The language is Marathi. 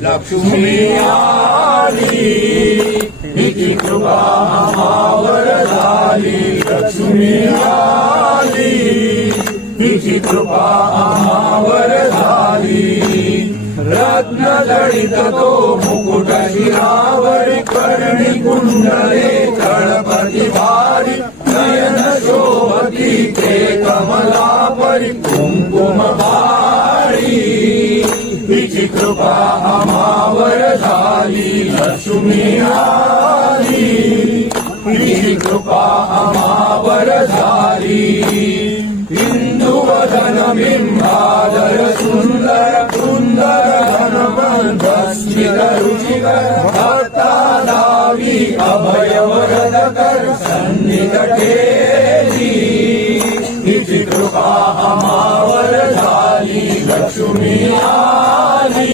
लक्ष्मी आली हिची कृपा आम्हावर झाली. लक्ष्मी आली हिची कृपा आम्हावर झाली. रत्न जडित तो मुकुट शिरावरी कर्णी कुंडले कळपती भारी. नयन शोभती ते कमला परी कुंकुम भारी. हिची कृपा आम्हावर झाली. लक्ष्मी आली हिची कृपा आम्हावर झाली. इंदुवदन बिंबाधर सुंदर सुंदर धनवंतस्मित रुचिकर भक्ता दावी अभय वरद कर सन्निध ठेवी. हिची कृपा आम्हावर झाली. लक्ष्मी आली.